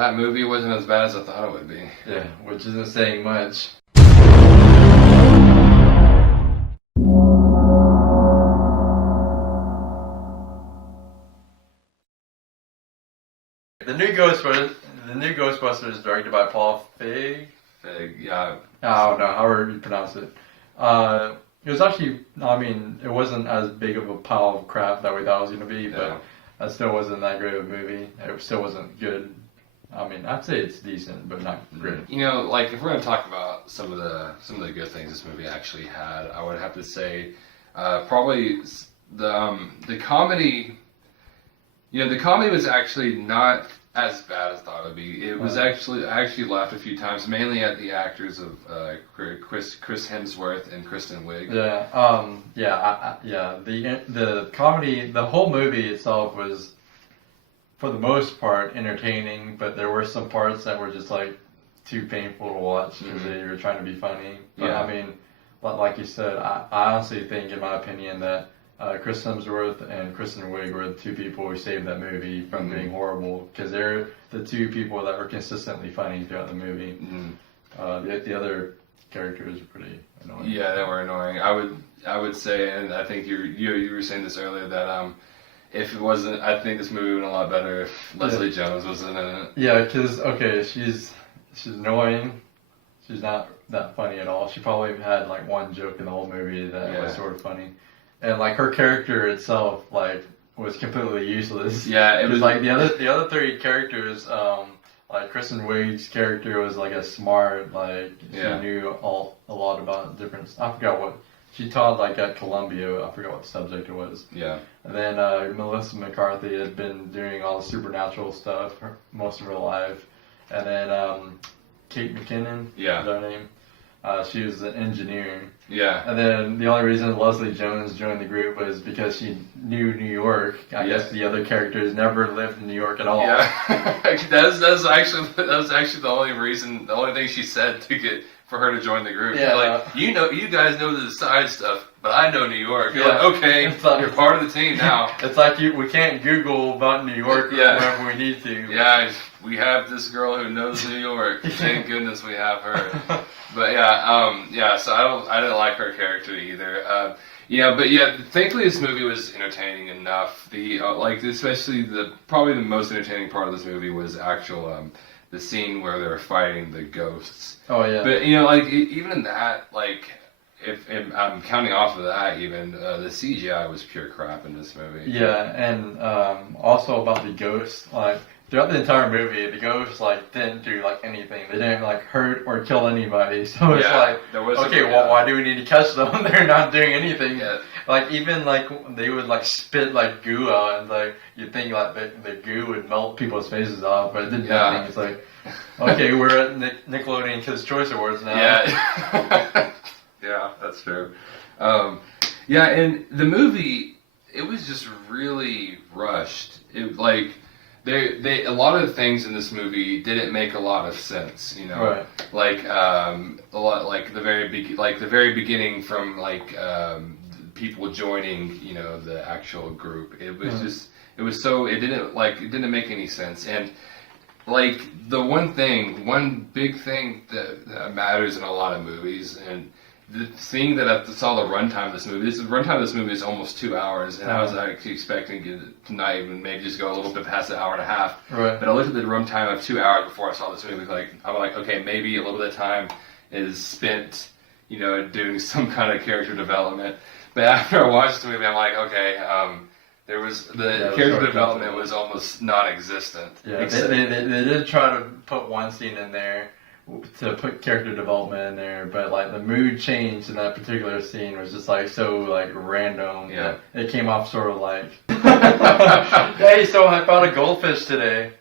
that movie wasn't as bad as I thought it would be. Yeah, which isn't saying much. The new Ghostbusters is directed by Paul Feig. Yeah. I don't know, however you pronounce it. It was actually, I mean, it wasn't as big of a pile of crap that we thought it was going to be, but it still wasn't that great of a movie. It still wasn't good. I mean, I'd say it's decent, but not great. You know, like if we're gonna talk about some of the good things this movie actually had, I would have to say probably the comedy. You know, the comedy was actually not as bad as I thought it would be. It was I actually laughed a few times, mainly at the actors of Chris Hemsworth and Kristen Wiig. Yeah, the comedy, the whole movie itself was, for the most part, entertaining, but there were some parts that were just like too painful to watch because they were trying to be funny. But I mean, like you said, I honestly think, in my opinion, that Chris Hemsworth and Kristen Wiig were the two people who saved that movie from being horrible, because they're the two people that were consistently funny throughout the movie. The other characters were pretty annoying. Yeah, they were annoying. I would say, and I think you were saying this earlier, that if it wasn't, I think this movie would have been a lot better if Leslie Jones wasn't in it. Yeah, because she's annoying. She's not that funny at all. She probably had like one joke in the whole movie that was sort of funny, and like her character itself like was completely useless. Yeah, it was like the other three characters. Like Kristen Wiig's character was like a smart, like she knew a lot about different. I forgot what. She taught like at Columbia. I forgot what subject it was. Yeah. And then Melissa McCarthy had been doing all the supernatural stuff most of her life. And then Kate McKinnon. Yeah. Is her name. She was an engineer. Yeah. And then the only reason Leslie Jones joined the group was because she knew New York. I guess the other characters never lived in New York at all. Yeah. that was actually the only reason, the only thing she said for her to join the group. Yeah. Like, you guys know the side stuff, but I know New York. You're like, okay, like, you're part of the team now. It's like we can't Google about New York whenever we need to. Yeah, we have this girl who knows New York. Thank goodness we have her. But so I didn't like her character either. Thankfully this movie was entertaining enough. Especially probably the most entertaining part of this movie was the scene where they were fighting the ghosts. Oh yeah. But even in that, if I'm counting off of that, even the CGI was pure crap in this movie. Yeah, and also about the ghosts, like throughout the entire movie, the ghosts didn't do anything. They didn't hurt or kill anybody. So it's why do we need to catch them? They're not doing anything. Yeah. Even they would spit goo out, and you'd think the goo would melt people's faces off, but it did nothing. It's like, okay, we're at Nickelodeon Kids' Choice Awards now. Yeah. Yeah, that's true. And the movie, it was just really rushed. They a lot of the things in this movie didn't make a lot of sense, you know. Right. A lot the very beginning from people joining, the actual group. It was just it didn't make any sense. And the one big thing that matters in a lot of movies, and the thing that I saw the runtime of this movie is almost 2 hours, and I was actually expecting it to not even maybe just go a little bit past an hour and a half. Right. But I looked at the runtime of 2 hours before I saw this movie. I'm like, okay, maybe a little bit of time is spent, doing some kind of character development. But after I watched the movie, I'm like, okay, character development was almost non-existent. Yeah, they did try to put one scene in there to put character development in there, but the mood change in that particular scene was just so random. Yeah. It came off sort of hey, so I found a goldfish today.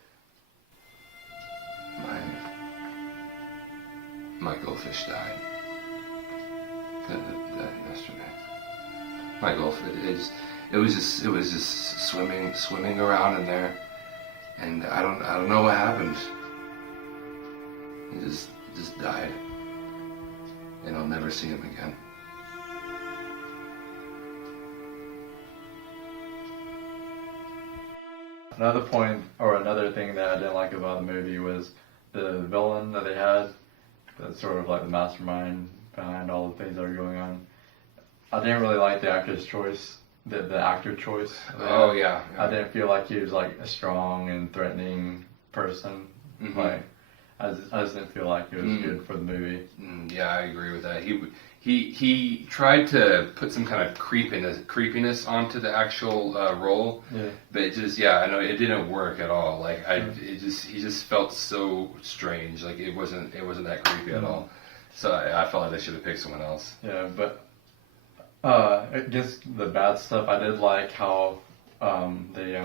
My goldfish died. Yesterday. My goldfish, it was just swimming around in there, and I don't know what happened. He just died, and I'll never see him again. another point or another thing that I didn't like about the movie was the villain that they had. That's sort of like the mastermind behind all the things that are going on. I didn't really like the actor's choice, the actor choice. Oh yeah. I didn't feel like he was like a strong and threatening person. Mm-hmm. Like I just didn't feel like it was good for the movie. Yeah, I agree with that. He tried to put some kind of creepiness onto the actual role, but it just I know it didn't work at all. Like he just felt so strange. Like it wasn't that creepy at all. So I felt like they should have picked someone else. Yeah, but against the bad stuff, I did like how they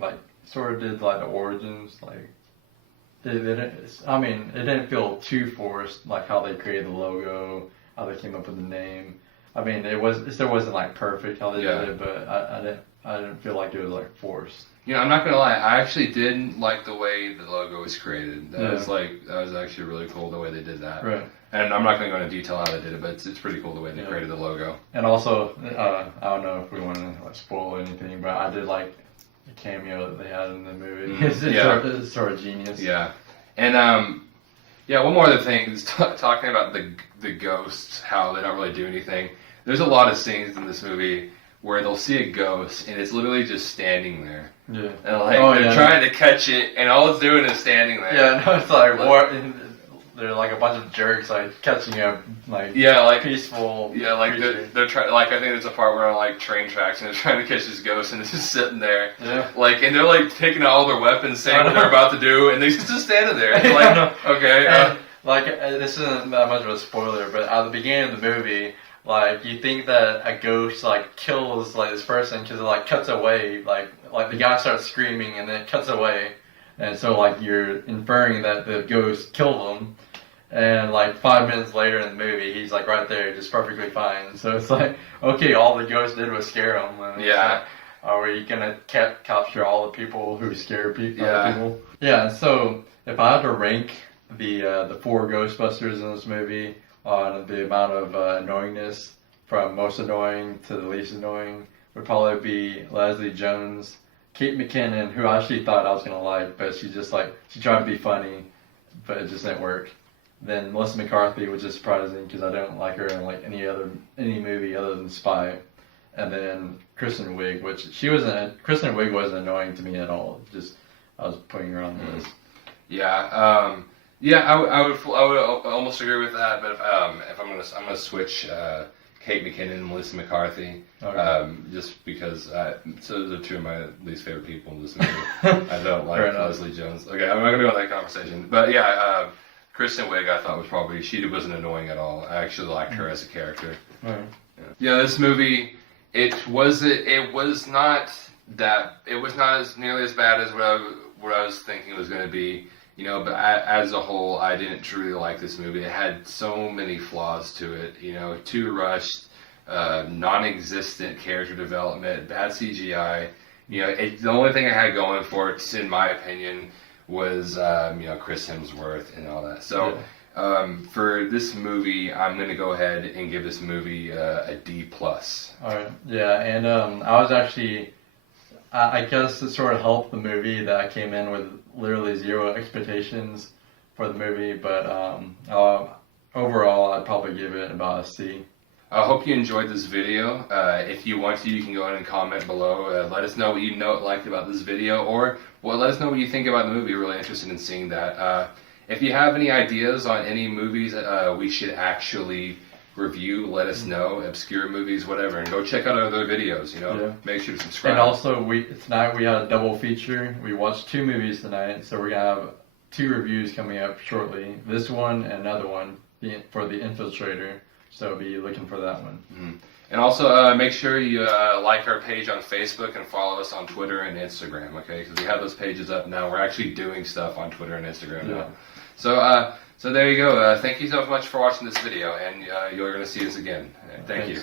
like sort of did like the origins. Like they didn't. I mean, it didn't feel too forced. Like how they created the logo, how they came up with the name. I mean, it still wasn't like perfect how they did it, but I didn't feel like it was like forced. You know, I'm not gonna lie. I actually did like the way the logo was created. That was actually really cool the way they did that. Right. And I'm not gonna go into detail how they did it, but it's pretty cool the way they created the logo. And also, I don't know if we want to like spoil anything, but I did like the cameo that they had in the movie. It's sort of genius. Yeah. And one more other thing is talking about the ghosts, how they don't really do anything. There's a lot of scenes in this movie where they'll see a ghost and it's literally just standing there. Yeah. And they're trying to catch it, and all it's doing is standing there. Yeah, no, it's like what? They're like a bunch of jerks, like catching a peaceful. Yeah, like creature. they're trying. Like I think there's a part where on like train tracks and they're trying to catch this ghost, and it's just sitting there. Yeah. Like, and they're like taking out all their weapons, saying what they're about to do, and they're just standing there. They're like, okay. And, this isn't that much of a spoiler, but at the beginning of the movie, like you think that a ghost like kills like this person because it like cuts away, like the guy starts screaming and then it cuts away, and so like you're inferring that the ghost killed him. And like 5 minutes later in the movie, he's like right there, just perfectly fine. So it's like, okay, all the ghost did was scare him. Yeah. Are we gonna capture all the people who scare people? Yeah. So if I had to rank the 4 Ghostbusters in this movie on the amount of annoyingness, from most annoying to the least annoying, would probably be Leslie Jones, Kate McKinnon, who I actually thought I was gonna like, but she tried to be funny, but it just didn't work. Then Melissa McCarthy, which is surprising because I don't like her in like any movie other than Spy. And then Kristen Wiig, Kristen Wiig wasn't annoying to me at all. Just I was putting her on the list. Yeah, I would almost agree with that. But if I'm gonna switch Kate McKinnon and Melissa McCarthy, just because those are 2 of my least favorite people in this movie. I don't like Leslie Jones. Okay, I'm not gonna go on that conversation. But yeah. Kristen Wiig, I thought she wasn't annoying at all. I actually liked her as a character. Right. Yeah, this movie, it was not as nearly as bad as what I was thinking it was going to be. You know, but as a whole, I didn't truly like this movie. It had so many flaws to it. You know, too rushed, non-existent character development, bad CGI. You know, the only thing I had going for it, in my opinion, was Chris Hemsworth and all that. So for this movie, I'm going to go ahead and give this movie a D+. All right. Yeah, and I was actually, I guess it sort of helped the movie that I came in with literally 0 expectations for the movie, but overall, I'd probably give it about a C. I hope you enjoyed this video. If you want to, you can go ahead and comment below. Let us know what you liked about this video, or let us know what you think about the movie. We're really interested in seeing that. If you have any ideas on any movies that we should actually review, let us know. Obscure movies, whatever, and go check out our other videos. Make sure to subscribe. And also, tonight we had a double feature. We watched 2 movies tonight, so we're gonna have 2 reviews coming up shortly. This one and another one for The Infiltrator. So be looking for that one. Mm-hmm. And also make sure you like our page on Facebook and follow us on Twitter and Instagram, okay? Because we have those pages up now. We're actually doing stuff on Twitter and Instagram now. So there you go. Thank you so much for watching this video, and you're going to see us again. Thank you.